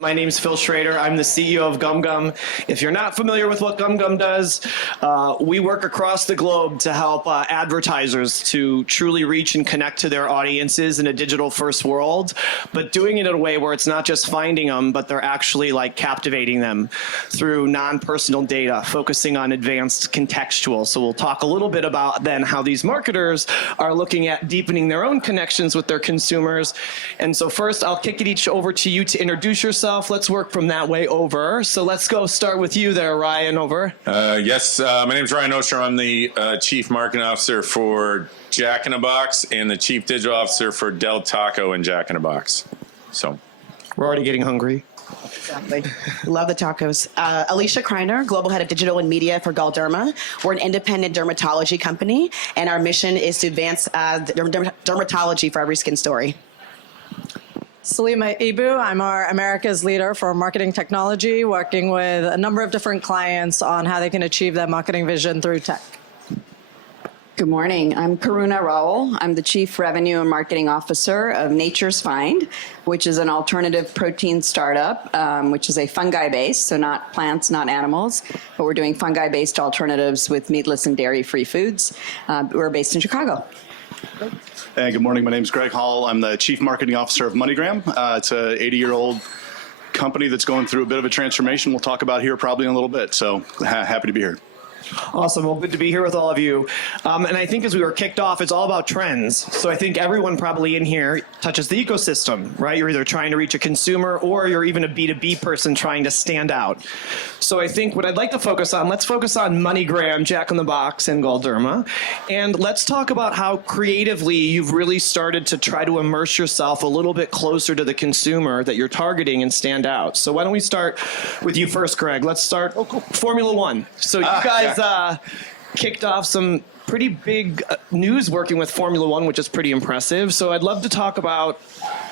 My name's Phil Schrader. I'm the CEO of GumGum. If you're not familiar with what GumGum does, we work across the globe to help advertisers to truly reach and connect to their audiences in a digital-first world, but doing it in a way where it's not just finding them, but they're actually like captivating them through non-personal data, focusing on advanced contextual. So we'll talk a little bit about then how these marketers are looking at deepening their own connections with their consumers. And so first, I'll kick it each over to you to introduce yourself. Let's work from that way over. So let's go start with you there, Ryan, over. Yes, my name is Ryan Ostrom. I'm the Chief Marketing Officer for Jack in the Box and the Chief Digital Officer for Del Taco and Jack in the Box. So we're already getting hungry. Exactly. Love the tacos. Alicia, Criner, Global Head of Digital and Media for Galderma. We're an independent dermatology company, and our mission is to advance dermatology for every skin story. Salima, Eboo. I'm our America's leader for marketing technology, working with a number of different clients on how they can achieve their marketing vision through tech. Good morning. I'm Karuna, Rawal. I'm the Chief Revenue and Marketing Officer of Nature's Fynd, which is an alternative protein startup, which is a fungi-based, so not plants, not animals, but we're doing fungi-based alternatives with meatless and dairy-free foods. We're based in Chicago. Hey, good morning. My name is Greg Hall. I'm the Chief Marketing Officer of MoneyGram. It's an 80-year-old company that's going through a bit of a transformation we'll talk about here probably in a little bit. So happy to be here. Awesome. Well, good to be here with all of you. And I think as we were kicked off, it's all about trends. So I think everyone probably in here touches the ecosystem, right? You're either trying to reach a consumer or you're even a B2B person trying to stand out. So I think what I'd like to focus on, let's focus on MoneyGram, Jack in the Box, and Galderma. And let's talk about how creatively you've really started to try to immerse yourself a little bit closer to the consumer that you're targeting and stand out. So why don't we start with you first, Greg? Let's start Formula One. So you guys kicked off some pretty big news working with Formula One, which is pretty impressive. So I'd love to talk about,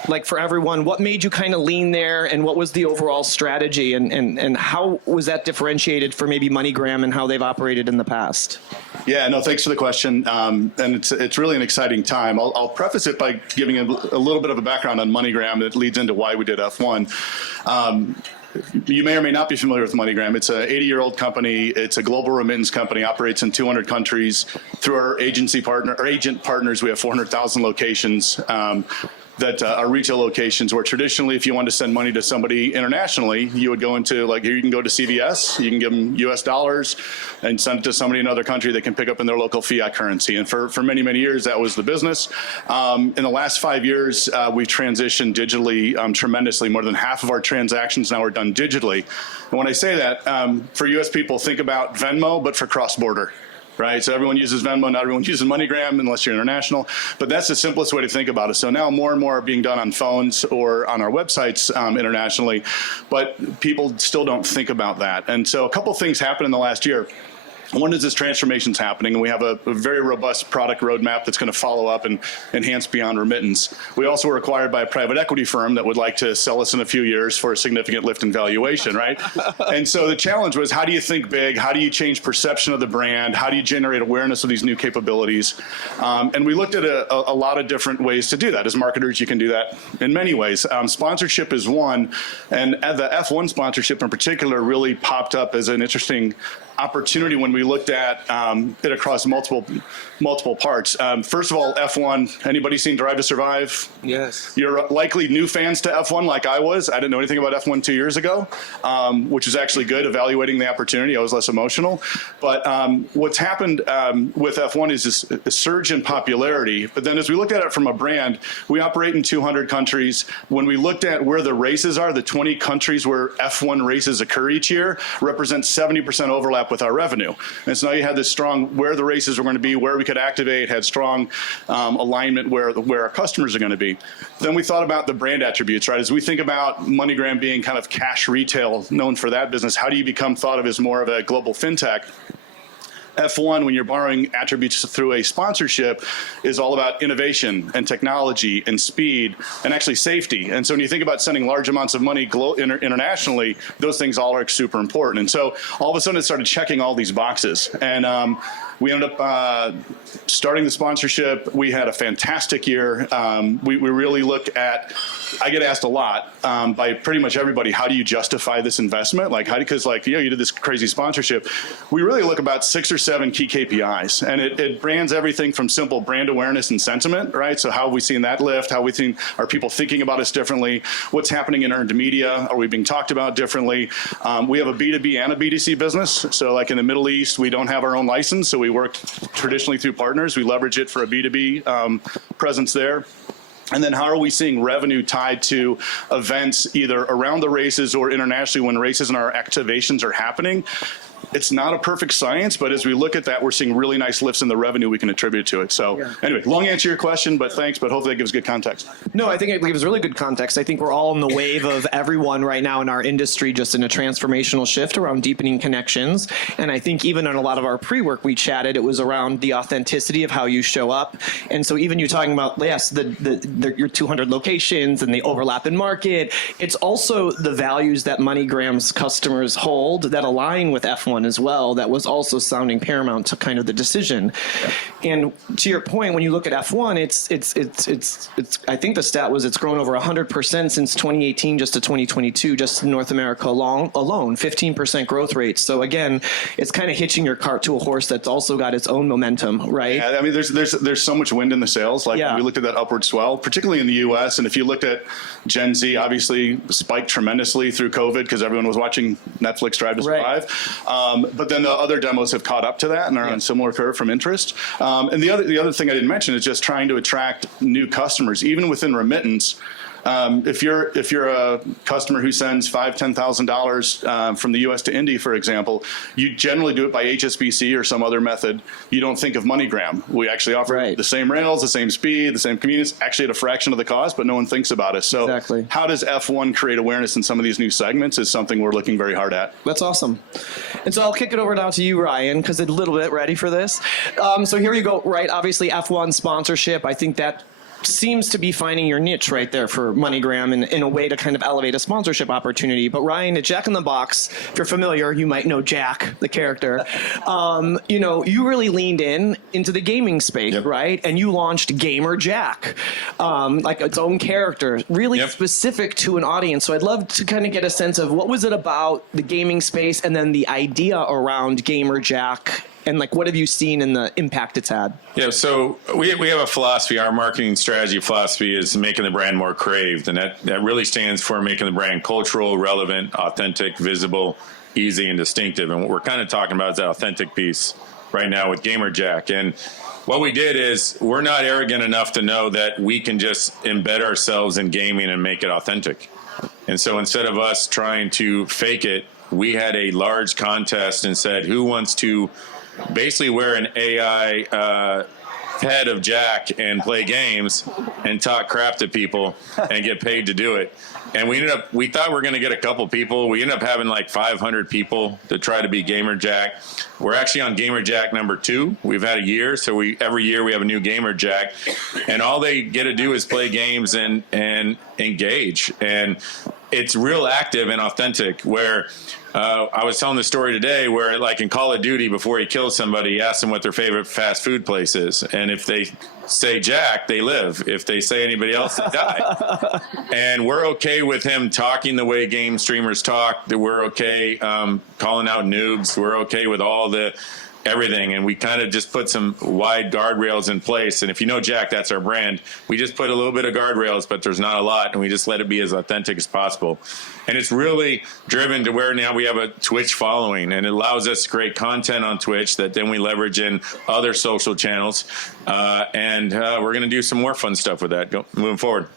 like for everyone, what made you kind of lean there and what was the overall strategy and how was that differentiated for maybe MoneyGram and how they've operated in the past? Yeah, no, thanks for the question. And it's really an exciting time. I'll preface it by giving a little bit of a background on MoneyGram that leads into why we did F1. You may or may not be familiar with MoneyGram. It's an 80-year-old company. It's a global remittance company, operates in 200 countries. Through our agent partners, we have 400,000 locations that are retail locations where traditionally if you wanted to send money to somebody internationally, you would go into, like here you can go to CVS, you can give them US dollars and send it to somebody in another country that can pick up in their local fiat currency. And for many, many years, that was the business. In the last 5 years, we've transitioned digitally tremendously. More than half of our transactions now are done digitally. And when I say that, for US people, think about Venmo, but for cross-border. Right, so everyone uses Venmo, not everyone uses MoneyGram unless you're international, but that's the simplest way to think about it. So now more and more are being done on phones or on our websites internationally, but people still don't think about that. And so a couple things happened in the last year. One is this transformation's happening, and we have a very robust product roadmap that's going to follow up and enhance beyond remittance. We also were acquired by a private equity firm that would like to sell us in a few years for a significant lift in valuation, right? And so the challenge was, how do you think big? How do you change perception of the brand? How do you generate awareness of these new capabilities? And we looked at a lot of different ways to do that. As marketers, you can do that in many ways. Sponsorship is one, and the F1 sponsorship in particular really popped up as an interesting opportunity when we looked at it across multiple parts. First of all, F1, anybody seen Drive to Survive? Yes. You're likely new fans to F1 like I was. I didn't know anything about F1 2 years ago, which is actually good, evaluating the opportunity. I was less emotional. But what's happened with F1 is this surge in popularity. But then as we looked at it from a brand, we operate in 200 countries. When we looked at where the races are, the 20 countries where F1 races occur each year represent 70% overlap with our revenue. And so now you had this strong where the races were going to be, where we could activate, had strong alignment where our customers are going to be. Then we thought about the brand attributes, right? As we think about MoneyGram being kind of cash retail, known for that business, how do you become thought of as more of a global fintech? F1, when you're borrowing attributes through a sponsorship, is all about innovation and technology and speed and actually safety. And so when you think about sending large amounts of money internationally, those things all are super important. And so all of a sudden it started checking all these boxes. And We ended up starting the sponsorship. We had a fantastic year. We really look at, I get asked a lot by pretty much everybody, how do you justify this investment? Like, because you did this crazy sponsorship. We really look about 6 or 7 key KPIs, and it brands everything from simple brand awareness and sentiment, right? So how have we seen that lift? How we think, are people thinking about us differently? What's happening in earned media? Are we being talked about differently? We have a B2B and a B2C business. So like in the Middle East, we don't have our own license, so we work traditionally through partners. We leverage it for a B2B presence there. And then how are we seeing revenue tied to events either around the races or internationally when races and our activations are happening? It's not a perfect science, but as we look at that, we're seeing really nice lifts in the revenue we can attribute to it. So anyway, long answer to your question, but thanks, but hopefully that gives good context. No, I think it gives really good context. I think we're all in the wave of everyone right now in our industry just in a transformational shift around deepening connections. And I think even on a lot of our pre-work we chatted, it was around the authenticity of how you show up. And so even you talking about, yes, your 200 locations and the overlap in market, it's also the values that MoneyGram's customers hold that align with F1 as well. That was also sounding paramount to kind of the decision. And to your point, when you look at F1, it's I think the stat was it's grown over 100% since 2018 just to 2022, just in North America alone, 15% growth rate. So again, it's kind of hitching your cart to a horse that's also got its own momentum, right? Yeah, I mean, there's so much wind in the sails. Like we looked at that upward swell, particularly in the U.S. And if you looked at Gen Z, obviously spiked tremendously through COVID because everyone was watching Netflix Drive to Survive. But then the other demos have caught up to that and are on a similar curve from interest. And the other thing I didn't mention is just trying to attract new customers, even within remittance. If you're a customer who sends $5,000-$10,000 from the U.S. to Indy, for example, you generally do it by HSBC or some other method. You don't think of MoneyGram. We actually offer the same rails, the same speed, the same convenience, actually at a fraction of the cost, but no one thinks about us. So how does F1 create awareness in some of these new segments is something we're looking very hard at. That's awesome. And so I'll kick it over now to you, Ryan, because it's a little bit ready for this. So here you go, right? Obviously F1 sponsorship. I think that seems to be finding your niche right there for MoneyGram in a way to kind of elevate a sponsorship opportunity. But Ryan, at Jack in the Box, if you're familiar, you might know Jack, the character. You really leaned into the gaming space, right? And you launched Gamer Jack, like its own character, really specific to an audience. So I'd love to kind of get a sense of what was it about the gaming space and then the idea around Gamer Jack. And like, what have you seen in the impact it's had? Yeah, so we have a philosophy. Our marketing strategy philosophy is making the brand more craved. And that really stands for making the brand cultural, relevant, authentic, visible, easy, and distinctive. And what we're kind of talking about is that authentic piece right now with Gamer Jack. And what we did is we're not arrogant enough to know that we can just embed ourselves in gaming and make it authentic. And so instead of us trying to fake it, we had a large contest and said, who wants to basically wear an AI head of Jack and play games and talk crap to people and get paid to do it. And we thought we were going to get a couple people. We ended up having like 500 people to try to be Gamer Jack. We're actually on Gamer Jack number 2. We've had a year, so every year we have a new Gamer Jack, and all they get to do is play games and engage. And it's real active and authentic, where I was telling the story today where, like in Call of Duty, before he kills somebody, he asks them what their favorite fast food place is. And if they say Jack, they live. If they say anybody else, they die. And we're okay with him talking the way game streamers talk. We're okay calling out noobs. We're okay with all the everything, and we kind of just put some wide guardrails in place. And if you know Jack, that's our brand. We just put a little bit of guardrails, but there's not a lot, and we just let it be as authentic as possible. And it's really driven to where now we have a Twitch following, and it allows us to create content on Twitch that then we leverage in other social channels. And we're going to do some more fun stuff with that moving forward.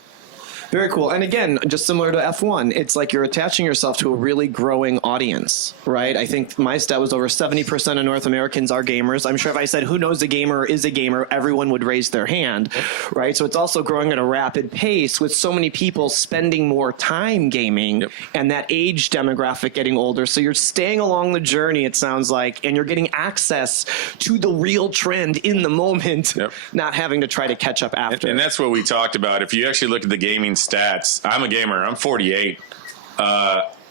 Very cool. And again, just similar to F1, it's like you're attaching yourself to a really growing audience, right? I think my stat was over 70% of North Americans are gamers. I'm sure if I said, who knows a gamer is a gamer, everyone would raise their hand, right? So it's also growing at a rapid pace with so many people spending more time gaming and that age demographic getting older. So you're staying along the journey, it sounds like, and you're getting access to the real trend in the moment, not having to try to catch up after. And that's what we talked about. If you actually look at the gaming stats, I'm a gamer. I'm 48.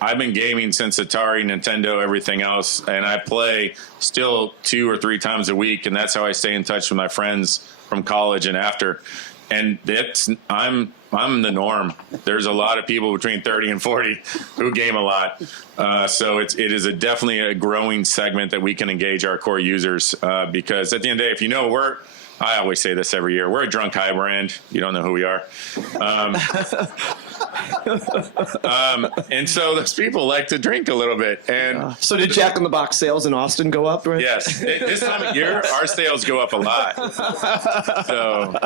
I've been gaming since Atari, Nintendo, everything else, and I play still 2 or 3 times a week, and that's how I stay in touch with my friends from college and after. And I'm the norm. There's a lot of people between 30 and 40 who game a lot. So it is definitely a growing segment that we can engage our core users because at the end of the day, if you know, I always say this every year, we're a drunk high brand. You don't know who we are. And so those people like to drink a little bit. And So did Jack in the Box sales in Austin go up, right? yes, this time of year, our sales go up a lot. So,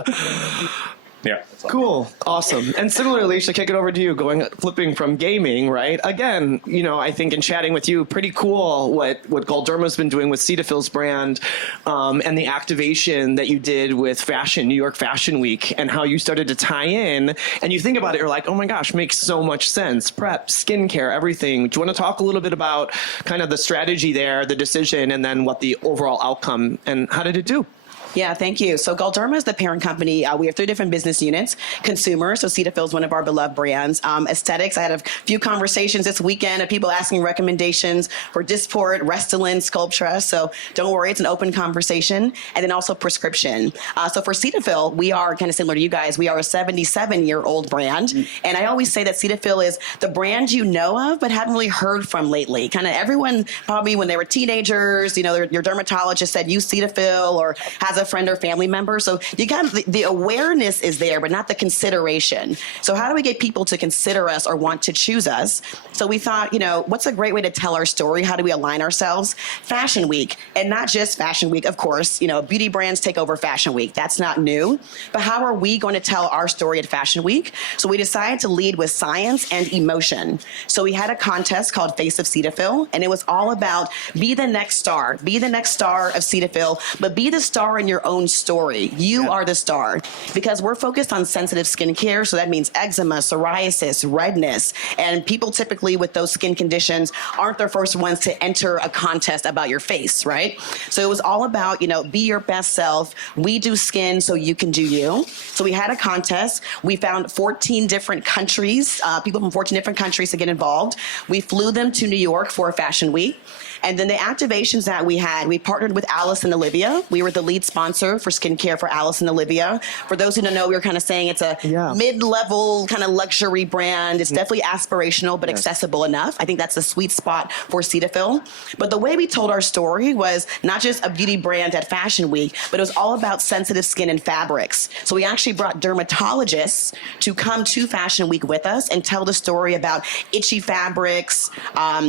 yeah. Cool. Awesome. And similarly, Alicia, kick it over to you, flipping from gaming, right? Again, I think in chatting with you, pretty cool what Galderma's been doing with Cetaphil's brand and the activation that you did with New York Fashion Week, and how you started to tie in. And you think about it, you're like, oh my gosh, makes so much sense. Prep, skincare, everything. Do you want to talk a little bit about kind of the strategy there, the decision, and then what the overall outcome, and how did it do? Yeah, thank you. So Galderma is the parent company. We have 3 different business units. Consumer, so Cetaphil is one of our beloved brands. Aesthetics, I had a few conversations this weekend of people asking recommendations for Dysport, Restylane, Sculptra. So don't worry, it's an open conversation. And then also prescription. So for Cetaphil, we are kind of similar to you guys. We are a 77-year-old brand. And I always say that Cetaphil is the brand you know of, but hadn't really heard from lately. Kind of everyone, probably when they were teenagers, your dermatologist said, use Cetaphil, or has a friend or family member. So you got the awareness is there, but not the consideration. So how do we get people to consider us or want to choose us? So we thought, what's a great way to tell our story? How do we align ourselves? Fashion Week, and not just Fashion Week, of course. Beauty brands take over Fashion Week. That's not new. But how are we going to tell our story at Fashion Week? So we decided to lead with science and emotion. So we had a contest called Face of Cetaphil, and it was all about be the next star. Be the next star of Cetaphil, but be the star in your own story. You are the star, because we're focused on sensitive skincare. So that means eczema, psoriasis, redness, and people typically with those skin conditions aren't the first ones to enter a contest about your face, right? So it was all about, be your best self. We do skin so you can do you. So we had a contest. We found 14 different countries, people from 14 different countries to get involved. We flew them to New York for Fashion Week. And then the activations that we had, we partnered with Alice and Olivia. We were the lead sponsor for skincare for Alice and Olivia. For those who don't know, we were kind of saying it's a mid-level kind of luxury brand. It's definitely aspirational, but accessible enough. I think that's the sweet spot for Cetaphil. But the way we told our story was not just a beauty brand at Fashion Week, but it was all about sensitive skin and fabrics. So we actually brought dermatologists to come to Fashion Week with us and tell the story about itchy fabrics,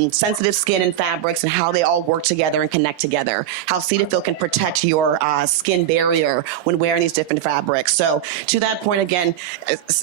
sensitive skin and fabrics, and how they all work together and connect together, how Cetaphil can protect your skin barrier when wearing these different fabrics. So to that point, again,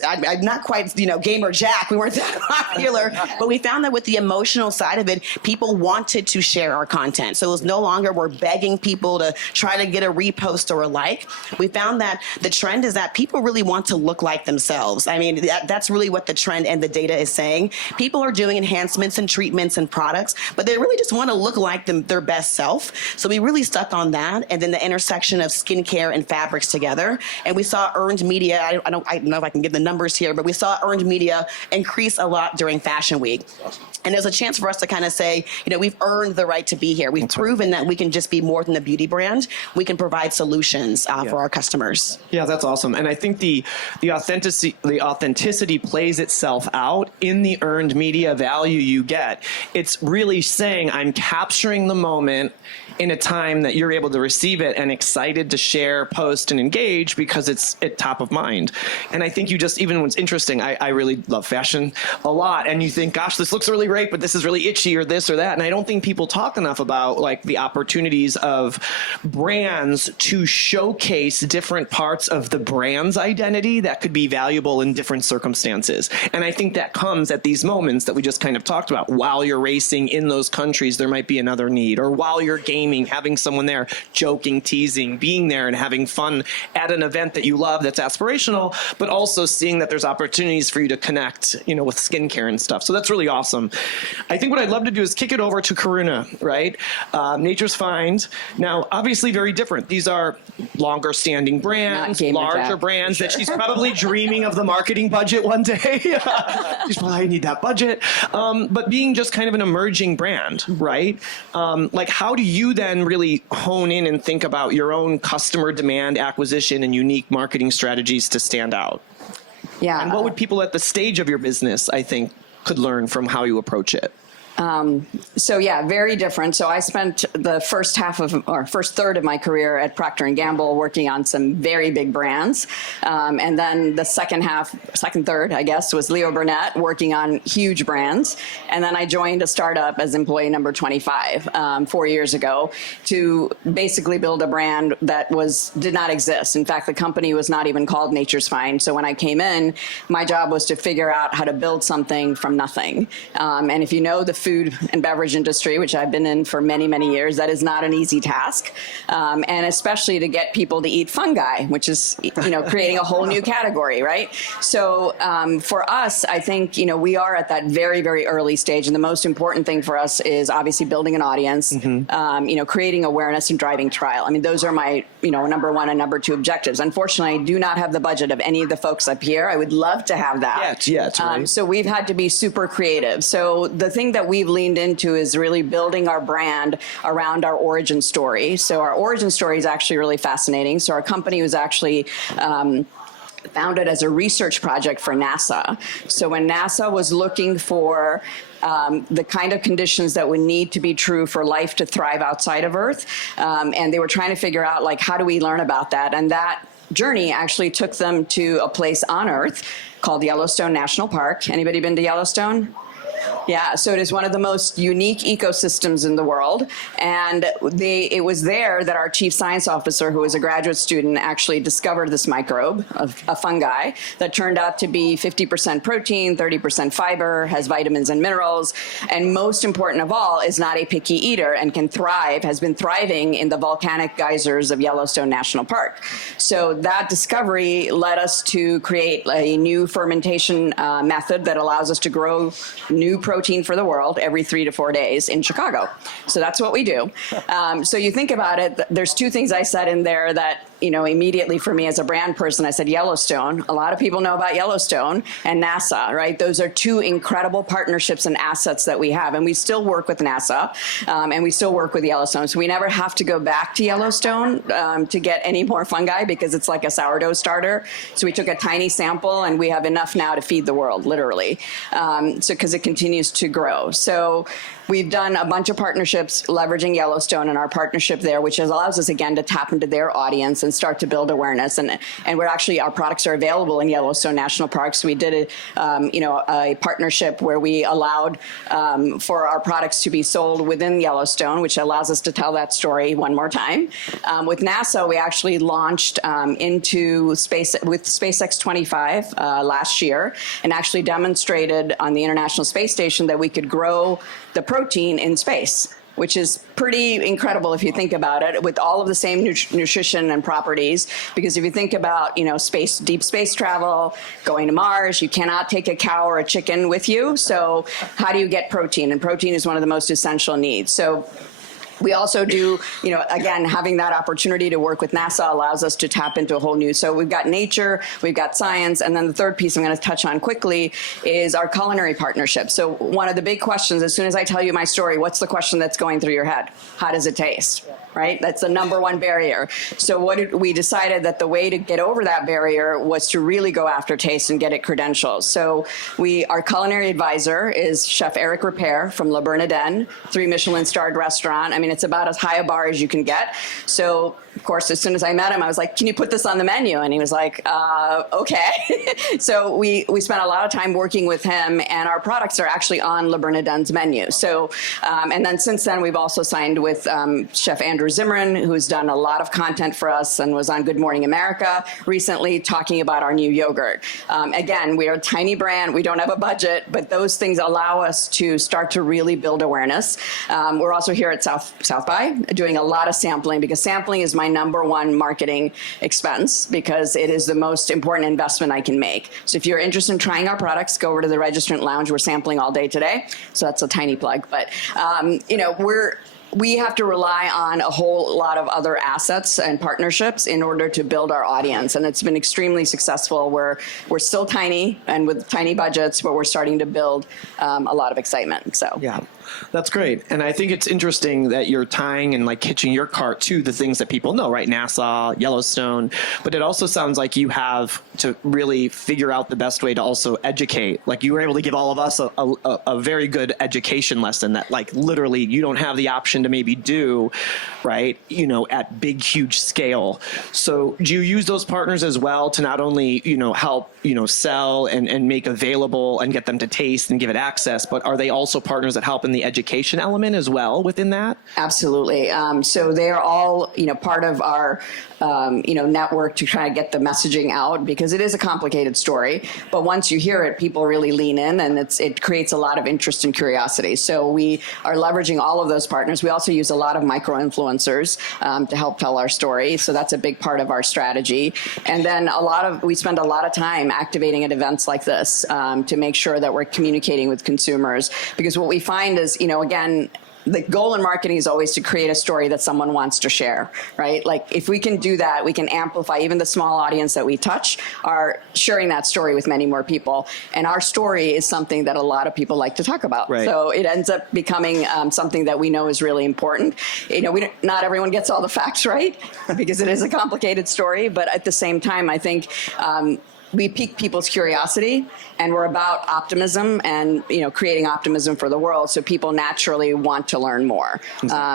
I'm not quite, Gamer Jack, we weren't that popular, but we found that with the emotional side of it, people wanted to share our content. So it was no longer we're begging people to try to get a repost or a like. We found that the trend is that people really want to look like themselves. I mean, that's really what the trend and the data is saying. People are doing enhancements and treatments and products, but they really just want to look like their best self. So we really stuck on that, and then the intersection of skincare and fabrics together. And we saw earned media. I don't know if I can give the numbers here, but we saw earned media increase a lot during Fashion Week. And there's a chance for us to kind of say, we've earned the right to be here. We've proven that we can just be more than a beauty brand. We can provide solutions for our customers. Yeah, that's awesome. And I think the authenticity plays itself out in the earned media value you get. It's really saying I'm capturing the moment in a time that you're able to receive it and excited to share, post, and engage because it's at top of mind. And I think even what's interesting, I really love fashion a lot. And you think, gosh, this looks really great, but this is really itchy or this or that. And I don't think people talk enough about the opportunities of brands to showcase different parts of the brand's identity that could be valuable in different circumstances. And I think that comes at these moments that we just kind of talked about. While you're racing in those countries, there might be another need, or while you're gaming gaming, having someone there, joking, teasing, being there and having fun at an event that you love that's aspirational, but also seeing that there's opportunities for you to connect, with skincare and stuff. So that's really awesome. I think what I'd love to do is kick it over to Karuna, right? Nature's Fynd. Now, obviously very different. These are longer standing brands, larger brands that she's probably dreaming of the marketing budget one day. She's probably, I need that budget. But being just kind of an emerging brand, right? Like, how do you then really hone in and think about your own customer demand acquisition and unique marketing strategies to stand out? Yeah. And what would people at the stage of your business, I think, could learn from how you approach it? So yeah, very different. So I spent the first third of my career at Procter & Gamble working on some very big brands. And then the second third, I guess, was Leo Burnett working on huge brands. And then I joined a startup as employee number 25 4 years ago to basically build a brand that did not exist. In fact, the company was not even called Nature's Fynd. So when I came in, my job was to figure out how to build something from nothing. And if you know the food and beverage industry, which I've been in for many, many years, that is not an easy task. And especially to get people to eat fungi, which is, creating a whole new category, right? So for us, I think, we are at that very, very early stage. And the most important thing for us is obviously building an audience, creating awareness and driving trial. I mean, those are my, number one and number two objectives. Unfortunately, I do not have the budget of any of the folks up here. I would love to have that. Yeah, right. So we've had to be super creative. So the thing that we've leaned into is really building our brand around our origin story. So our origin story is actually really fascinating. So our company was actually founded as a research project for NASA. So when NASA was looking for the kind of conditions that would need to be true for life to thrive outside of Earth, and they were trying to figure out, like, how do we learn about that? And that journey actually took them to a place on Earth called Yellowstone National Park. Anybody been to Yellowstone? Yeah, so it is one of the most unique ecosystems in the world. And it was there that our chief science officer, who was a graduate student, actually discovered this microbe of a fungi that turned out to be 50% protein, 30% fiber, has vitamins and minerals, and most important of all, is not a picky eater and has been thriving in the volcanic geysers of Yellowstone National Park. So that discovery led us to create a new fermentation method that allows us to grow new protein for the world every 3 to 4 days in Chicago. So that's what we do. So you think about it, there's two things I said in there that, immediately for me as a brand person, I said Yellowstone. A lot of people know about Yellowstone and NASA, right? Those are two incredible partnerships and assets that we have. And we still work with NASA and we still work with Yellowstone. So we never have to go back to Yellowstone to get any more fungi because it's like a sourdough starter. So we took a tiny sample and we have enough now to feed the world, literally. Because it continues to grow. So we've done a bunch of partnerships leveraging Yellowstone and our partnership there, which allows us, again, to tap into their audience and start to build awareness. And our products are available in Yellowstone National Park. So we did a partnership where we allowed for our products to be sold within Yellowstone, which allows us to tell that story one more time. With NASA, we actually launched into space with SpaceX 25 last year and actually demonstrated on the International Space Station that we could grow the protein in space, which is pretty incredible if you think about it, with all of the same nutrition and properties. Because if you think about, deep space travel, going to Mars, you cannot take a cow or a chicken with you. So how do you get protein? And protein is one of the most essential needs. So we also do, again, having that opportunity to work with NASA allows us to tap into a whole new. So we've got nature, we've got science, and then the third piece I'm going to touch on quickly is our culinary partnership. So one of the big questions, as soon as I tell you my story, what's the question that's going through your head? How does it taste? Right? That's the number one barrier. So we decided that the way to get over that barrier was to really go after taste and get it credentials. So our culinary advisor is Chef Eric Repair from Le Bernardin, 3 Michelin starred restaurant. I mean, it's about as high a bar as you can get. So of course, as soon as I met him, I was like, can you put this on the menu? And he was like, okay. So we spent a lot of time working with him, and our products are actually on Le Bernardin's menu. So, and then since then, we've also signed with Chef Andrew Zimmern, who's done a lot of content for us and was on Good Morning America recently talking about our new yogurt. Again, we are a tiny brand. We don't have a budget, but those things allow us to start to really build awareness. We're also here at South by doing a lot of sampling, because sampling is my #1 marketing expense, because it is the most important investment I can make. So if you're interested in trying our products, go over to the Registrant Lounge. We're sampling all day today. So that's a tiny plug. But, you know, we have to rely on a whole lot of other assets and partnerships in order to build our audience. And it's been extremely successful. We're still tiny and with tiny budgets, but we're starting to build a lot of excitement. So Yeah, that's great. And I think it's interesting that you're tying and like hitching your cart to the things that people know, right? NASA, Yellowstone, but it also sounds like you have to really figure out the best way to also educate. Like you were able to give all of us a very good education lesson that like literally you don't have the option to maybe do, right? You know, at big, huge scale. So do you use those partners as well to not only, you know, help, you know, sell and make available and get them to taste and give it access, but are they also partners that help in the education element as well within that? Absolutely. So they're all, you know, part of our, you know, network to try to get the messaging out, because it is a complicated story. But once you hear it, people really lean in, and it creates a lot of interest and curiosity. So we are leveraging all of those partners. We also use a lot of micro-influencers to help tell our story. So that's a big part of our strategy. And then we spend a lot of time activating at events like this to make sure that we're communicating with consumers. Because what we find is, you know, again, the goal in marketing is always to create a story that someone wants to share, right? Like if we can do that, we can amplify even the small audience that we touch are sharing that story with many more people. And our story is something that a lot of people like to talk about. Right. So it ends up becoming something that we know is really important. You know, not everyone gets all the facts right because it is a complicated story, but at the same time, I think we pique people's curiosity, and we're about optimism and, you know, creating optimism for the world. So people naturally want to learn more.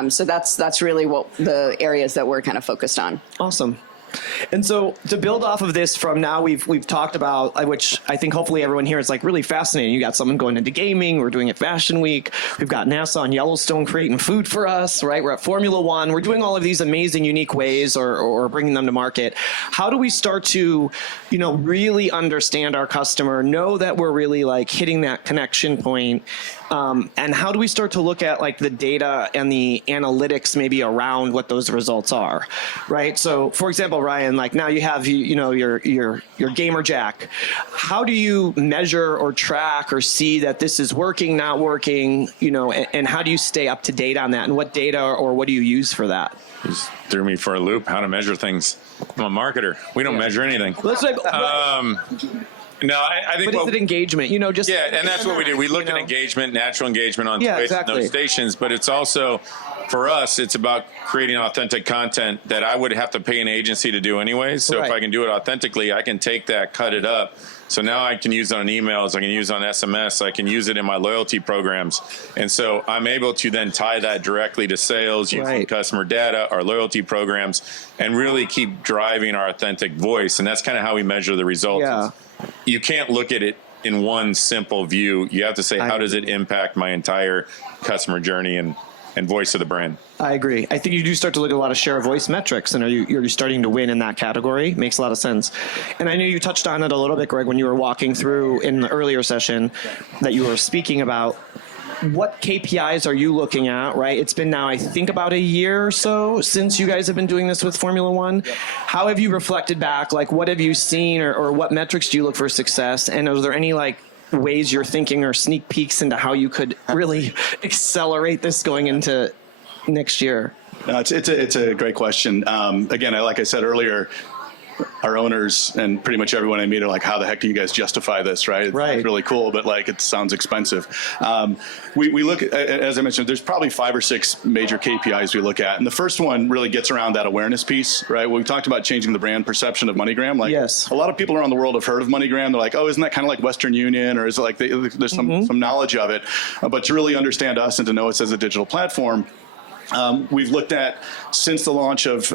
So that's really what the areas that we're kind of focused on. Awesome. And so to build off of this from now, we've talked about, which I think hopefully everyone here is like really fascinating. You got someone going into gaming. We're doing it Fashion Week. We've got NASA and Yellowstone creating food for us, right? We're at Formula One. We're doing all of these amazing, unique ways or bringing them to market. How do we start to, you know, really understand our customer, know that we're really like hitting that connection point? And how do we start to look at like the data and the analytics maybe around what those results are, right? So for example, Ryan, like now you have, you know, your Gamer Jack. How do you measure or track or see that this is working, not working, you know, and how do you stay up to date on that? And what data or what do you use for that? You just threw me for a loop. How to measure things. I'm a marketer. We don't measure anything. Let's like, No, I think. But is it engagement? You know, just yeah, and that's what we do. We look at engagement, natural engagement on those stations, but it's also for us. It's about creating authentic content that I would have to pay an agency to do anyways. So if I can do it authentically, I can take that, cut it up. So now I can use it on emails, I can use it on SMS, I can use it in my loyalty programs. And so I'm able to then tie that directly to sales, using customer data, our loyalty programs, and really keep driving our authentic voice. And that's kind of how we measure the results. Yeah. You can't look at it in one simple view. You have to say, how does it impact my entire customer journey and voice of the brand? I agree. I think you do start to look at a lot of share of voice metrics, and you're starting to win in that category. Makes a lot of sense. And I know you touched on it a little bit, Greg, when you were walking through in the earlier session that you were speaking about. What KPIs are you looking at, right? It's been now, I think, about a year or so since you guys have been doing this with Formula One. How have you reflected back? Like, what have you seen or what metrics do you look for success? And are there any, like, ways you're thinking or sneak peeks into how you could really accelerate this going into next year? No, it's a great question. Again, like I said earlier, our owners and pretty much everyone I meet are like, how the heck do you guys justify this, right? It's really cool, but like it sounds expensive. We look at, as I mentioned, there's probably 5 or 6 major KPIs we look at. And the first one really gets around that awareness piece, right? We talked about changing the brand perception of MoneyGram. Like a lot of people around the world have heard of MoneyGram. They're like, oh, isn't that kind of like Western Union? Or is it like there's some knowledge of it? But to really understand us and to know us as a digital platform, We've looked at, since the launch of,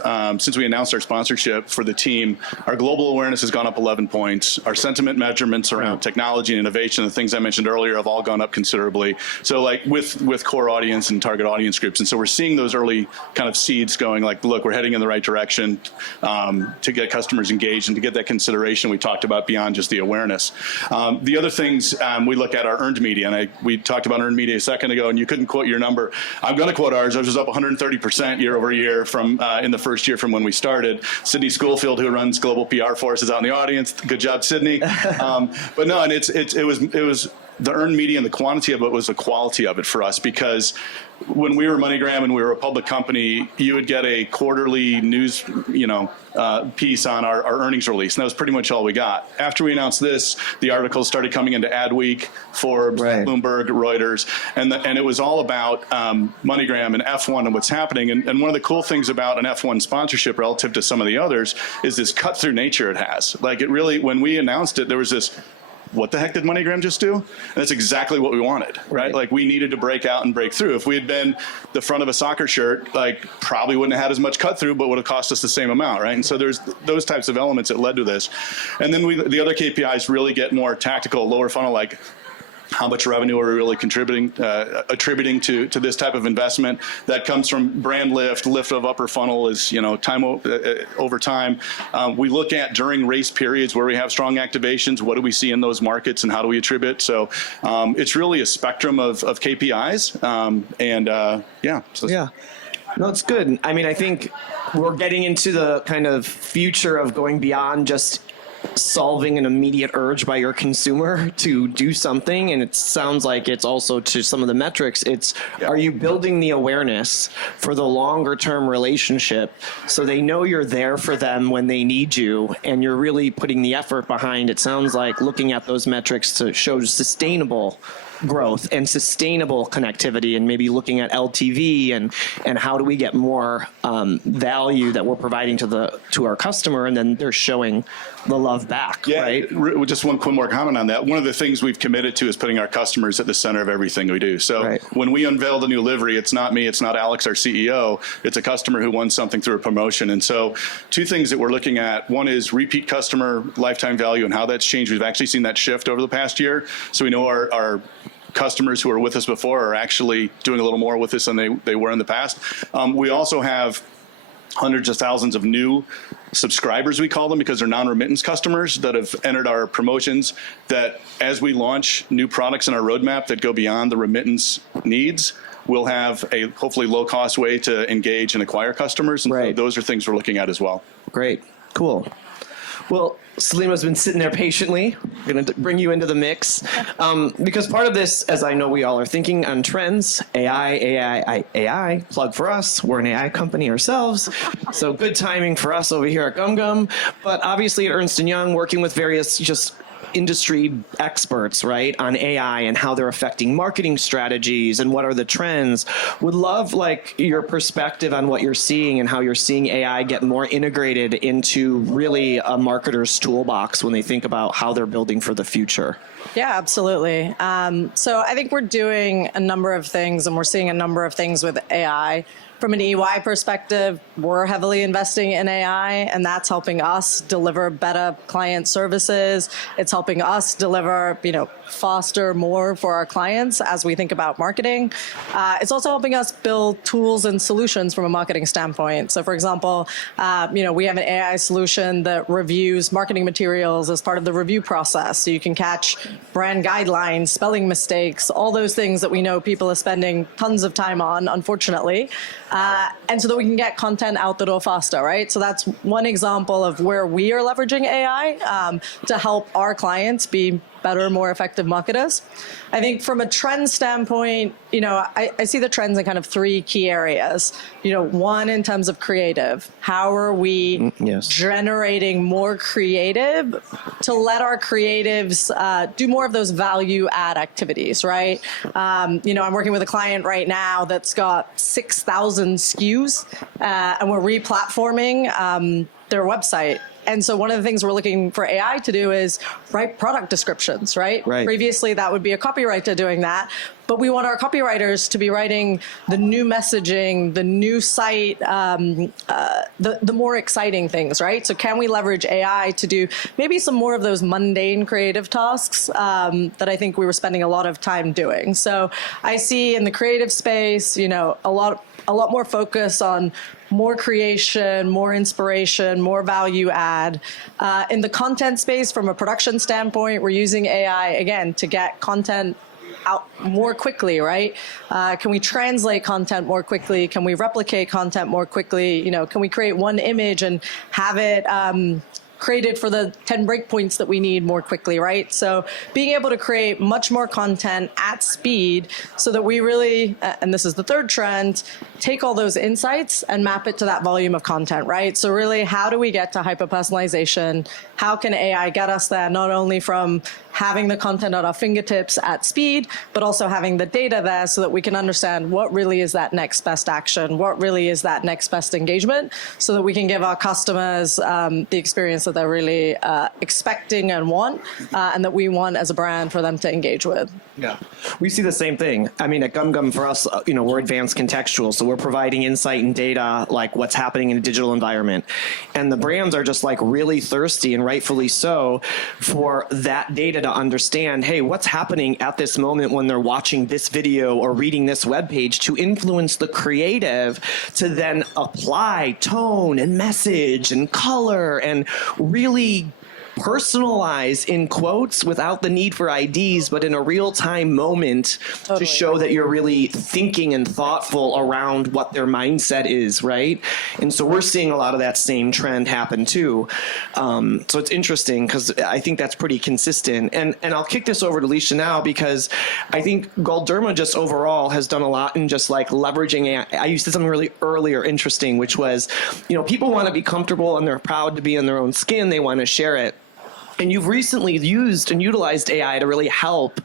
since we announced our sponsorship for the team, our global awareness has gone up 11 points. Our sentiment measurements around technology and innovation, the things I mentioned earlier, have all gone up considerably. So like with core audience and target audience groups. And so we're seeing those early kind of seeds going like, look, we're heading in the right direction to get customers engaged and to get that consideration we talked about beyond just the awareness. The other things we look at are earned media. And we talked about earned media a second ago, and you couldn't quote your number. I'm going to quote ours. Ours was up 130% year over year from in the first year from when we started. Sydney Schoolfield, who runs global PR for us, is out in the audience. Good job, Sydney. But no, and it was the earned media and the quantity of it was the quality of it for us, because when we were MoneyGram and we were a public company, you would get a quarterly news, piece on our earnings release, and that was pretty much all we got. After we announced this, the articles started coming into Adweek, Forbes, Bloomberg, Reuters, and it was all about MoneyGram and F1 and what's happening. And one of the cool things about an F1 sponsorship relative to some of the others is this cut-through nature it has. Like, it really, when we announced it, there was this, what the heck did MoneyGram just do? And that's exactly what we wanted, right? Like, we needed to break out and break through. If we had been the front of a soccer shirt, like, probably wouldn't have had as much cut through, but would have cost us the same amount, right? And so there's those types of elements that led to this. And then the other KPIs really get more tactical, lower funnel, like, how much revenue are we really attributing to this type of investment that comes from brand lift of upper funnel is, time over time. We look at during race periods where we have strong activations, what do we see in those markets and how do we attribute? So it's really a spectrum of KPIs. No, it's good. I mean, I think we're getting into the kind of future of going beyond just solving an immediate urge by your consumer to do something, and it sounds like it's also, to some of the metrics, are you building the awareness for the longer term relationship so they know you're there for them when they need you, and you're really putting the effort behind, it sounds like, looking at those metrics to show sustainable growth and sustainable connectivity, and maybe looking at LTV and how do we get more value that we're providing to our customer, and then they're showing the love back, right? Just one quick more comment on that. One of the things we've committed to is putting our customers at the center of everything we do. So when we unveiled a new livery, it's not me, it's not Alex, our CEO, it's a customer who won something through a promotion. And so two things that we're looking at, one is repeat customer lifetime value and how that's changed. We've actually seen that shift over the past year. So we know our customers who were with us before are actually doing a little more with us than they were in the past. We also have hundreds of thousands of new subscribers, we call them, because they're non-remittance customers that have entered our promotions, that as we launch new products in our roadmap that go beyond the remittance needs, we'll have a hopefully low-cost way to engage and acquire customers. And so those are things we're looking at as well. Great. Cool. Well, Salima's been sitting there patiently. We're going to bring you into the mix. Because part of this, as I know we all are thinking on trends, AI, plug for us. We're an AI company ourselves. So good timing for us over here at GumGum. But obviously at Ernst & Young, working with various just industry experts, right, on AI and how they're affecting marketing strategies and what are the trends. Would love your perspective on what you're seeing and how you're seeing AI get more integrated into really a marketer's toolbox when they think about how they're building for the future. Yeah, absolutely. So I think we're doing a number of things, and we're seeing a number of things with AI. From an EY perspective, we're heavily investing in AI, and that's helping us deliver better client services. It's helping us deliver, faster, more for our clients as we think about marketing. It's also helping us build tools and solutions from a marketing standpoint. So, for example, we have an AI solution that reviews marketing materials as part of the review process. So you can catch brand guidelines, spelling mistakes, all those things that we know people are spending tons of time on, unfortunately. And so that we can get content out the door faster, right? So that's one example of where we are leveraging AI to help our clients be better, more effective marketers. I think from a trend standpoint, I see the trends in kind of three key areas. One, in terms of creative, how are we generating more creative to let our creatives do more of those value add activities, right? I'm working with a client right now that's got 6,000 SKUs, and we're re-platforming their website. And so one of the things we're looking for AI to do is write product descriptions, right? Previously, that would be a copywriter doing that. But we want our copywriters to be writing the new messaging, the new site, the more exciting things, right? So can we leverage AI to do maybe some more of those mundane creative tasks that I think we were spending a lot of time doing? So I see in the creative space, a lot more focus on more creation, more inspiration, more value add. In the content space, from a production standpoint, we're using AI, again, to get content out more quickly, right? Can we translate content more quickly? Can we replicate content more quickly? Can we create one image and have it created for the 10 breakpoints that we need more quickly, right? So being able to create much more content at speed so that we really, and this is the third trend, take all those insights and map it to that volume of content, right? So really, how do we get to hyper-personalization? How can AI get us there, not only from having the content at our fingertips at speed, but also having the data there so that we can understand what really is that next best action, what really is that next best engagement, so that we can give our customers the experience that they're really expecting and want, and that we want as a brand for them to engage with. Yeah, we see the same thing. I mean, at GumGum, for us, we're advanced contextual, so we're providing insight and data, like what's happening in a digital environment. And the brands are just like really thirsty, and rightfully so, for that data to understand, hey, what's happening at this moment when they're watching this video or reading this web page, to influence the creative to then apply tone and message and color and really personalize, in quotes, without the need for IDs, but in a real-time moment to show that you're really thinking and thoughtful around what their mindset is, right? And so we're seeing a lot of that same trend happen too. So it's interesting because I think that's pretty consistent. And I'll kick this over to Alicia now, because I think Galderma just overall has done a lot in just like leveraging AI. I used to something really earlier interesting, which was, people want to be comfortable and they're proud to be in their own skin. They want to share it. And you've recently used and utilized AI to really help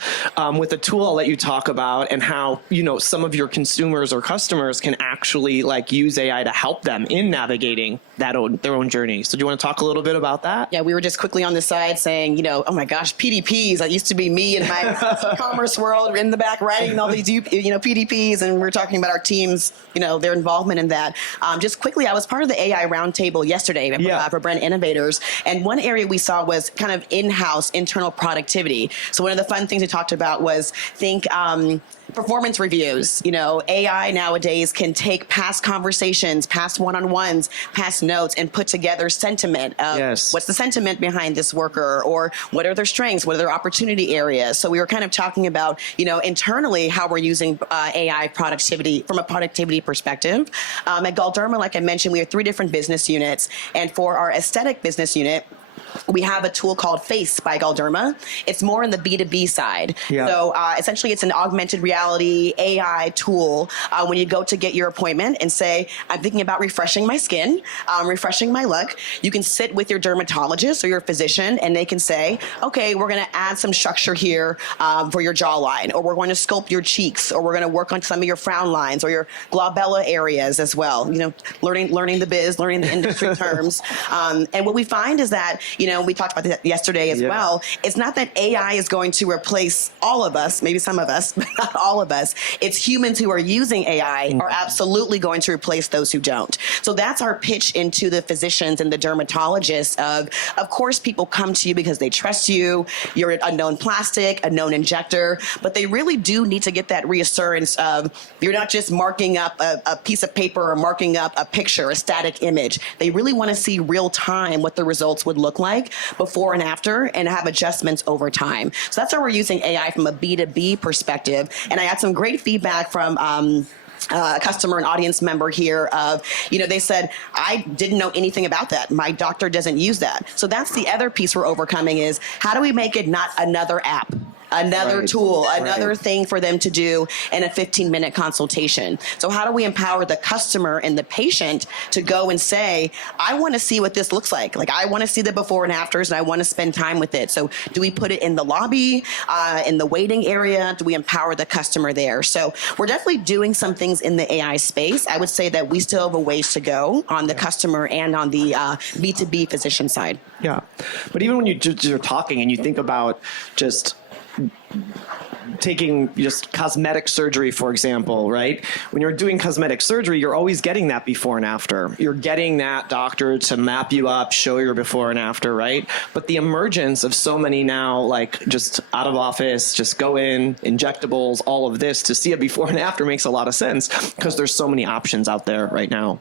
with a tool I'll let you talk about, and how, some of your consumers or customers can actually use AI to help them in navigating their own journey. So do you want to talk a little bit about that? Yeah, we were just quickly on the side saying, oh my gosh, PDPs. That used to be me in my e-commerce world in the back writing all these, PDPs, and we're talking about our teams, their involvement in that. Just quickly, I was part of the AI roundtable yesterday for brand innovators, and one area we saw was kind of in-house internal productivity. So one of the fun things we talked about was performance reviews. AI nowadays can take past conversations, past one-on-ones, past notes, and put together sentiment of what's the sentiment behind this worker, or what are their strengths, what are their opportunity areas. So we were kind of talking about, internally how we're using AI productivity from a productivity perspective. At Galderma, like I mentioned, we have 3 different business units, and for our aesthetic business unit, we have a tool called Face by Galderma. It's more in the B2B side. Yeah. So essentially, it's an augmented reality AI tool when you go to get your appointment and say, I'm thinking about refreshing my skin, refreshing my look. You can sit with your dermatologist or your physician, and they can say, okay, we're going to add some structure here for your jawline, or we're going to sculpt your cheeks, or we're going to work on some of your frown lines or your glabella areas as well. Learning the biz, learning the industry terms. And what we find is that, we talked about that yesterday as well. It's not that AI is going to replace all of us, maybe some of us, but not all of us. It's humans who are using AI are absolutely going to replace those who don't. So that's our pitch into the physicians and the dermatologists of course, people come to you because they trust you. You're a known plastic, a known injector, but they really do need to get that reassurance of you're not just marking up a piece of paper or marking up a picture, a static image. They really want to see real time what the results would look like before and after, and have adjustments over time. So that's how we're using AI from a B2B perspective. And I had some great feedback from a customer and audience member here of, they said, I didn't know anything about that. My doctor doesn't use that. So that's the other piece we're overcoming is how do we make it not another app? another Right. tool, another Right. thing for them to do in a 15-minute consultation. So how do we empower the customer and the patient to go and say, I want to see what this looks like. Like, I want to see the before and afters, and I want to spend time with it. So do we put it in the lobby, in the waiting area? Do we empower the customer there? So we're definitely doing some things in the AI space. I would say that we still have a ways to go on the customer and on the B2B physician side. Yeah. But even when you're talking and you think about just taking just cosmetic surgery, for example, right? When you're doing cosmetic surgery, you're always getting that before and after. You're getting that doctor to map you up, show your before and after, right? But the emergence of so many now, like just out of office, just go in, injectables, all of this, to see a before and after makes a lot of sense because there's so many options out there right now.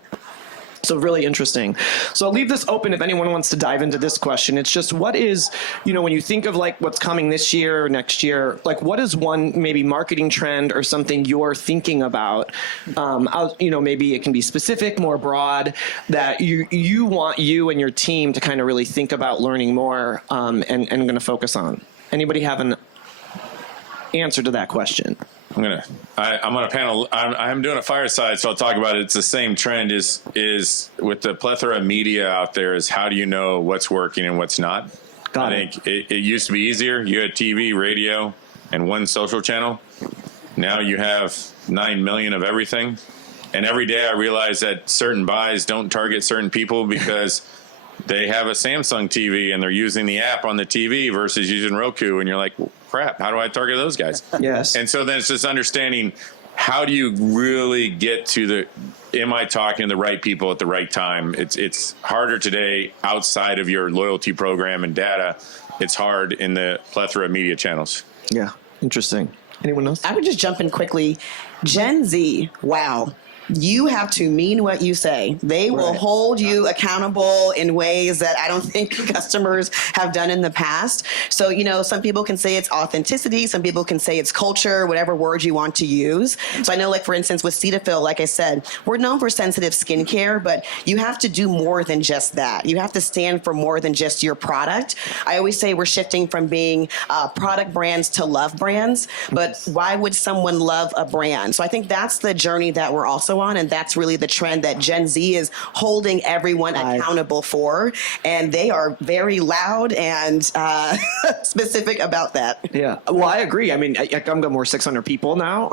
So really interesting. So I'll leave this open if anyone wants to dive into this question. It's just, what is, when you think of like what's coming this year, next year, like what is one maybe marketing trend or something you're thinking about? Maybe it can be specific, more broad, that you want you and your team to kind of really think about learning more and going to focus on. Anybody have an answer to that question? I'm on a panel. I'm doing a fireside, so I'll talk about it. It's the same trend is with the plethora of media out there is how do you know what's working and what's not? Got I think it used to be easier. You had TV, radio, and one social channel. Now you have 9 million of everything. And every day I realize that certain buys don't target certain people because they have a Samsung TV and they're using the app on the TV versus using Roku. And you're like, well, crap, how do I target those guys? Yes. And so then it's just understanding, how do you really get to am I talking to the right people at the right time? It's harder today outside of your loyalty program and data. It's hard in the plethora of media channels. Yeah. Interesting. Anyone else? I would just jump in quickly. Gen Z, wow. You have to mean what you say. They will hold you accountable in ways that I don't think customers have done in the past. So, some people can say it's authenticity. Some people can say it's culture, whatever word you want to use. So I know, like, for instance, with Cetaphil, like I said, we're known for sensitive skincare, but you have to do more than just that. You have to stand for more than just your product. I always say we're shifting from being product brands to love brands, but why would someone love a brand? So I think that's the journey that we're also on, and that's really the trend that Gen Z is holding everyone accountable for, and they are very loud and specific about that. Yeah, well, I agree. I mean, at GumGum, we're 600 people now,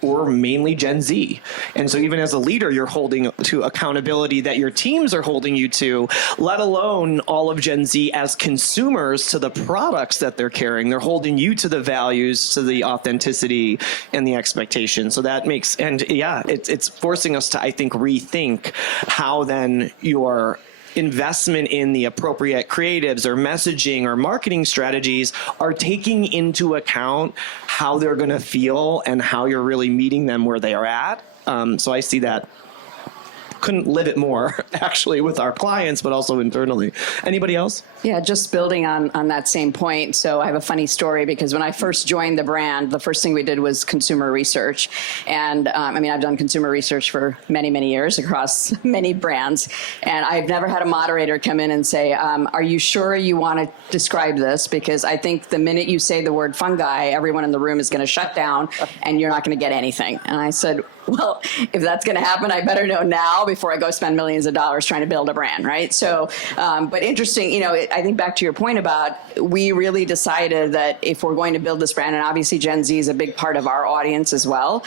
we're mainly Gen Z, and so even as a leader, you're holding to accountability that your teams are holding you to, let alone all of Gen Z as consumers to the products that they're carrying. They're holding you to the values, to the authenticity, and the expectation. So that makes, and yeah, it's forcing us to, I think, rethink how then your investment in the appropriate creatives or messaging or marketing strategies are taking into account how they're going to feel and how you're really meeting them where they are at. So I see that. Couldn't live it more, actually, with our clients, but also internally. Anybody else? Yeah, just building on that same point. So I have a funny story because when I first joined the brand, the first thing we did was consumer research. And I've done consumer research for many, many years across many brands. And I've never had a moderator come in and say, are you sure you want to describe this? Because I think the minute you say the word fungi, everyone in the room is going to shut down and you're not going to get anything. And I said, well, if that's going to happen, I better know now before I go spend millions of dollars trying to build a brand, right? So, but interesting, I think back to your point about, we really decided that if we're going to build this brand, and obviously Gen Z is a big part of our audience as well,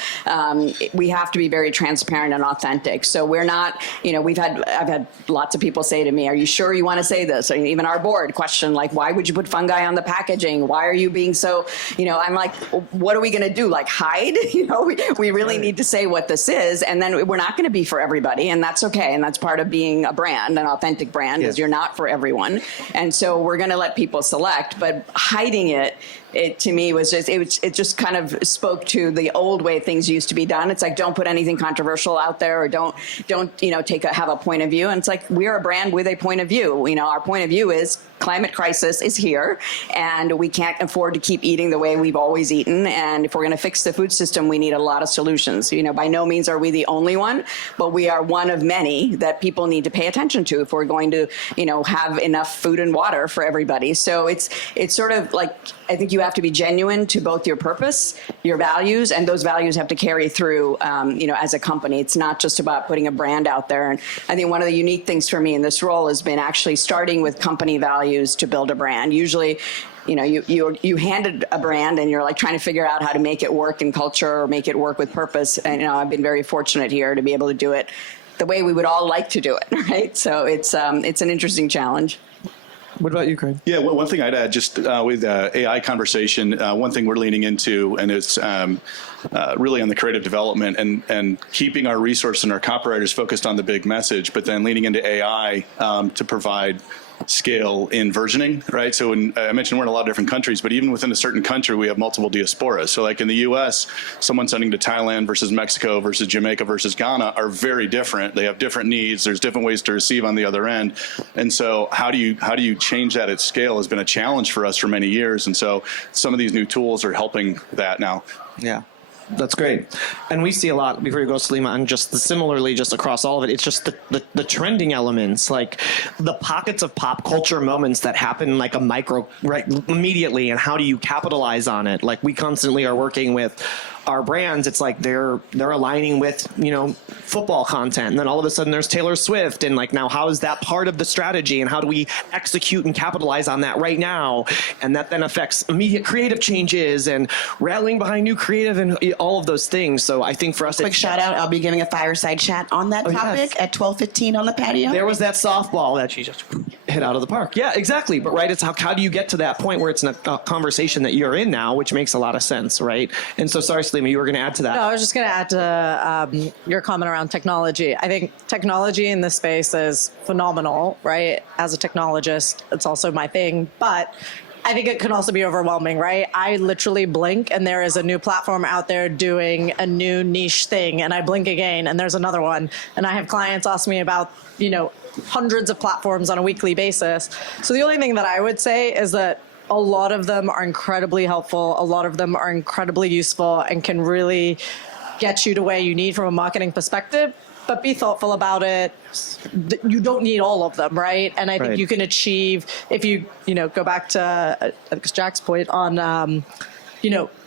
we have to be very transparent and authentic. So we're not, I've had lots of people say to me, are you sure you want to say this? Or even our board question, like, why would you put fungi on the packaging? Why are you being so, I'm like, what are we going to do? Like hide? We really need to say what this is, and then we're not going to be for everybody, and that's okay, and that's part of being a brand, an authentic brand, is you're not for everyone, and so we're going to let people select, but hiding it to me was just, it just kind of spoke to the old way things used to be done. It's like, don't put anything controversial out there, or don't have a point of view. And it's like, we're a brand with a point of view. Our point of view is climate crisis is here, and we can't afford to keep eating the way we've always eaten. And if we're going to fix the food system, we need a lot of solutions. By no means are we the only one, but we are one of many that people need to pay attention to if we're going to, have enough food and water for everybody. So it's sort of like, I think you have to be genuine to both your purpose, your values, and those values have to carry through, as a company. It's not just about putting a brand out there. And I think one of the unique things for me in this role has been actually starting with company values to build a brand. Usually, you handed a brand and you're like trying to figure out how to make it work in culture or make it work with purpose. And, I've been very fortunate here to be able to do it the way we would all like to do it, right? So it's an interesting challenge. What about you, Craig? Yeah, one thing I'd add, just with AI conversation, one thing we're leaning into, and it's really on the creative development and keeping our resource and our copywriters focused on the big message, but then leaning into AI to provide scale in versioning, right? So I mentioned we're in a lot of different countries, but even within a certain country, we have multiple diasporas. So like in the US, someone sending to Thailand versus Mexico versus Jamaica versus Ghana are very different. They have different needs. There's different ways to receive on the other end. And so how do you change that at scale has been a challenge for us for many years. And so some of these new tools are helping that now. Yeah. That's great. And we see a lot, before you go, Salima, on similarly across all of it, it's just the trending elements, like the pockets of pop culture moments that happen like a micro, right, immediately, and how do you capitalize on it? Like we constantly are working with our brands, it's like they're aligning with, football content. And then all of a sudden there's Taylor Swift. And like, now how is that part of the strategy? And how do we execute and capitalize on that right now? And that then affects immediate creative changes and rallying behind new creative and all of those things. So I think for us, Quick shout out, I'll be giving a fireside chat on that topic at 12:15 on the patio. There was that softball that she just hit out of the park. Yeah, exactly. But right, it's how do you get to that point where it's a conversation that you're in now, which makes a lot of sense, right? And so sorry, Salima, you were going to add to that. No, I was just going to add to your comment around technology. I think technology in this space is phenomenal, right? As a technologist, it's also my thing, but I think it can also be overwhelming, right? I literally blink and there is a new platform out there doing a new niche thing, and I blink again and there's another one. And I have clients ask me about, hundreds of platforms on a weekly basis. So the only thing that I would say is that a lot of them are incredibly helpful. A lot of them are incredibly useful and can really get you to where you need from a marketing perspective. But be thoughtful about it. You don't need all of them, right? And I think you can achieve, if you go back to I think it's Jack's point on,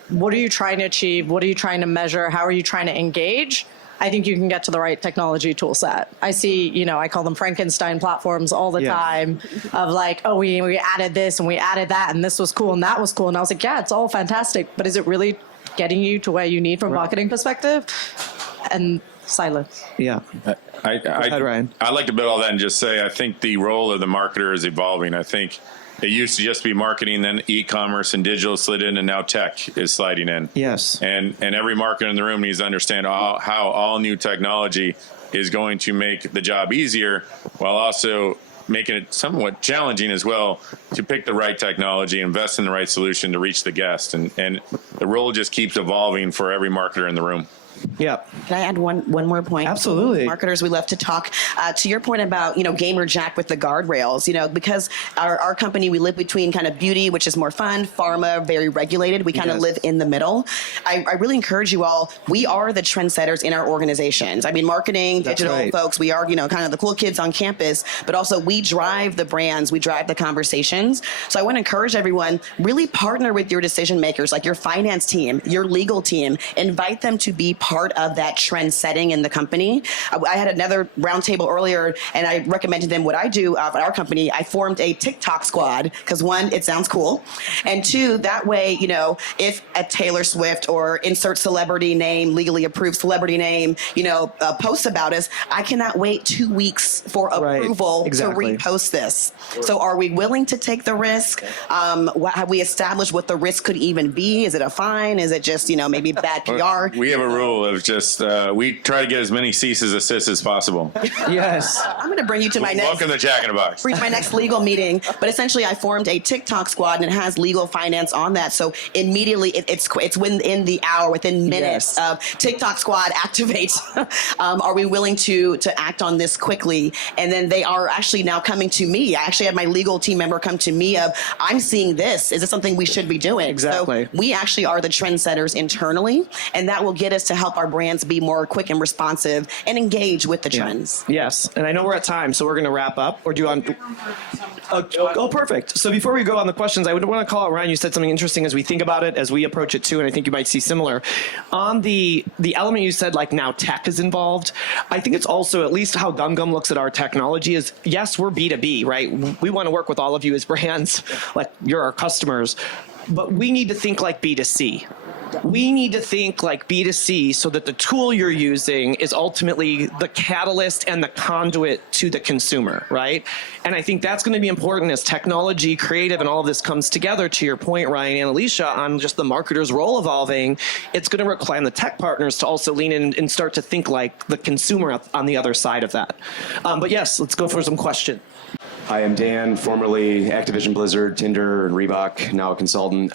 what are you trying to achieve? What are you trying to measure? How are you trying to engage? I think you can get to the right technology tool set. I see, I call them Frankenstein platforms all the time of like, oh, we added this and we added that and this was cool and that was cool. And I was like, yeah, it's all fantastic. But is it really getting you to where you need from a marketing perspective? And silence. Yeah. Ryan. I'd like to build all that and just say, I think the role of the marketer is evolving. I think it used to just be marketing, then e-commerce and digital slid in, and now tech is sliding in. Yes. And every marketer in the room needs to understand how all new technology is going to make the job easier while also making it somewhat challenging as well to pick the right technology, invest in the right solution to reach the guest. And the role just keeps evolving for every marketer in the room. Yeah. Can I add one more point? Absolutely. Marketers, we love to talk. To your point about, Gamer Jack with the guardrails, because our company, we live between kind of beauty, which is more fun, pharma, very regulated. We kind of live in the middle. I really encourage you all. We are the trendsetters in our organizations. I mean, marketing, digital folks, we are, kind of the cool kids on campus, but also we drive the brands, we drive the conversations. So I want to encourage everyone, really partner with your decision makers, like your finance team, your legal team, invite them to be part of that trend setting in the company. I had another roundtable earlier, and I recommended them what I do at our company. I formed a TikTok squad because one, it sounds cool, and two, that way, if a Taylor Swift or insert celebrity name, legally approved celebrity name, posts about us, I cannot wait 2 weeks for approval to repost this. So are we willing to take the risk? Have we established what the risk could even be? Is it a fine? Is it just, maybe bad PR? We have a rule of just, we try to get as many cease and desist as possible. Yes. I'm going to bring you to my next. Welcome to Jack in a Box. My next legal meeting, but essentially I formed a TikTok squad and it has legal finance on that. So immediately it's within the hour, within minutes of TikTok squad activates. Are we willing to act on this quickly? And then they are actually now coming to me. I actually had my legal team member come to me of, I'm seeing this. Is this something we should be doing? Exactly. So we actually are the trendsetters internally, and that will get us to help our brands be more quick and responsive and engage with the trends. Yes, and I know we're at time, so we're going to wrap up. Or do you want? Oh, perfect. So before we go on the questions, I would want to call out Ryan. You said something interesting as we think about it, as we approach it too, and I think you might see similar. On the element you said, like now tech is involved. I think it's also at least how GumGum looks at our technology is, yes, we're B2B, right? We want to work with all of you as brands, like you're our customers, but we need to think like B2C. We need to think like B2C so that the tool you're using is ultimately the catalyst and the conduit to the consumer, right? And I think that's going to be important as technology, creative, and all of this comes together, to your point, Ryan and Alicia, on just the marketer's role evolving. It's going to require the tech partners to also lean in and start to think like the consumer on the other side of that. But yes, let's go for some questions. Hi, I'm Dan, formerly Activision Blizzard, Tinder, and Reebok, now a consultant.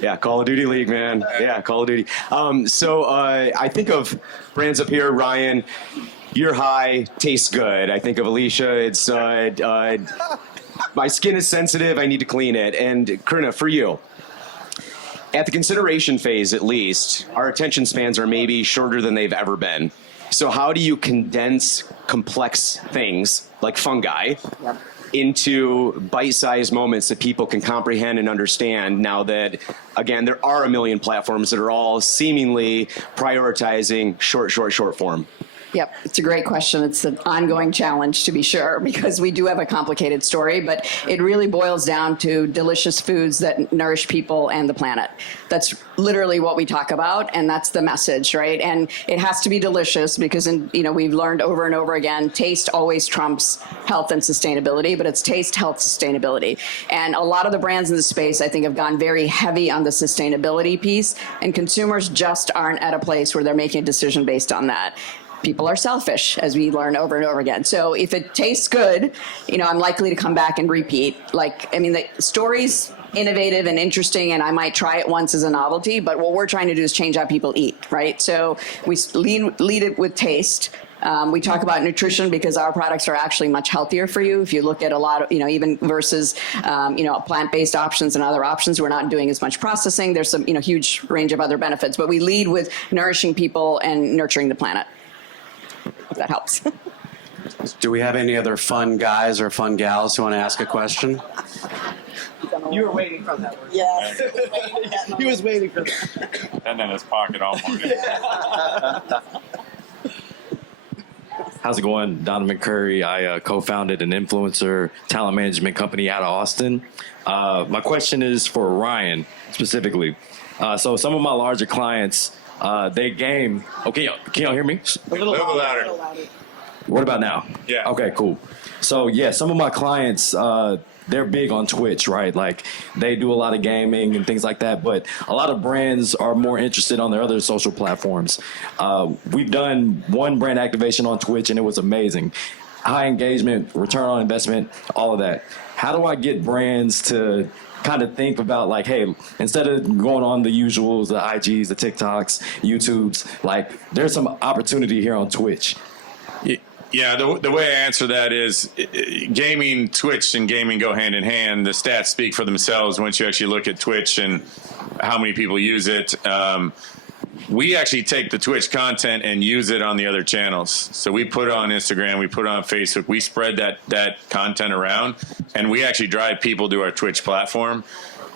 Yeah, Call of Duty League, man. Yeah, Call of Duty. I think of brands up here, Ryan, you're high, tastes good. I think of Alicia, it's my skin is sensitive, I need to clean it. And Karuna, for you, at the consideration phase at least, our attention spans are maybe shorter than they've ever been. So how do you condense complex things like fungi into bite-sized moments that people can comprehend and understand now that, again, there are a million platforms that are all seemingly prioritizing short form? Yep, it's a great question. It's an ongoing challenge, to be sure, because we do have a complicated story, but it really boils down to delicious foods that nourish people and the planet. That's literally what we talk about, and that's the message, right? And it has to be delicious because, we've learned over and over again, taste always trumps health and sustainability, but it's taste, health, sustainability. And a lot of the brands in the space, I think, have gone very heavy on the sustainability piece, and consumers just aren't at a place where they're making a decision based on that. People are selfish, as we learn over and over again. So if it tastes good, I'm likely to come back and repeat. The story's innovative and interesting, and I might try it once as a novelty, but what we're trying to do is change how people eat, right? So we lead it with taste. We talk about nutrition because our products are actually much healthier for you. If you look at a lot of, even versus, plant-based options and other options, we're not doing as much processing. There's some, huge range of other benefits, but we lead with nourishing people and nurturing the planet. If that helps. Do we have any other fun guys or fun gals who want to ask a question? You were waiting for that word. Yes. He was waiting for that. And then his pocket all morning. How's it going? Donovan Curry. I co-founded an influencer talent management company out of Austin. My question is for Ryan specifically. So some of my larger clients, they game. Okay, can y'all hear me? A little louder. What about now? Yeah. Okay, cool. So yeah, some of my clients, they're big on Twitch, right? Like they do a lot of gaming and things like that, but a lot of brands are more interested on their other social platforms. We've done one brand activation on Twitch and it was amazing. High engagement, return on investment, all of that. How do I get brands to kind of think about like, hey, instead of going on the usuals, the IGs, the TikToks, YouTubes, like there's some opportunity here on Twitch? Yeah, the way I answer that is gaming, Twitch and gaming go hand in hand. The stats speak for themselves once you actually look at Twitch and how many people use it. We actually take the Twitch content and use it on the other channels. So we put it on Instagram, we put it on Facebook, we spread that content around, and we actually drive people to our Twitch platform.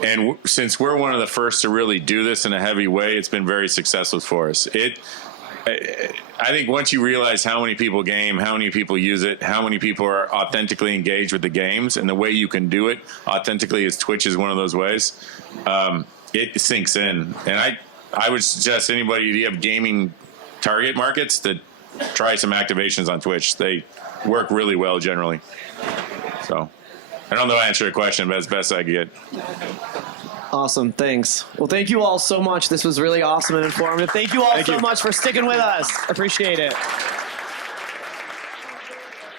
And since we're one of the first to really do this in a heavy way, it's been very successful for us. I think once you realize how many people game, how many people use it, how many people are authentically engaged with the games, and the way you can do it authentically is Twitch is one of those ways, it sinks in. And I would suggest anybody who have gaming target markets to try some activations on Twitch. They work really well generally. So I don't know how to answer your question, but as best I can get. Awesome. Thanks. Well, thank you all so much. This was really awesome and informative. Thank you all so much for sticking with us. Appreciate it.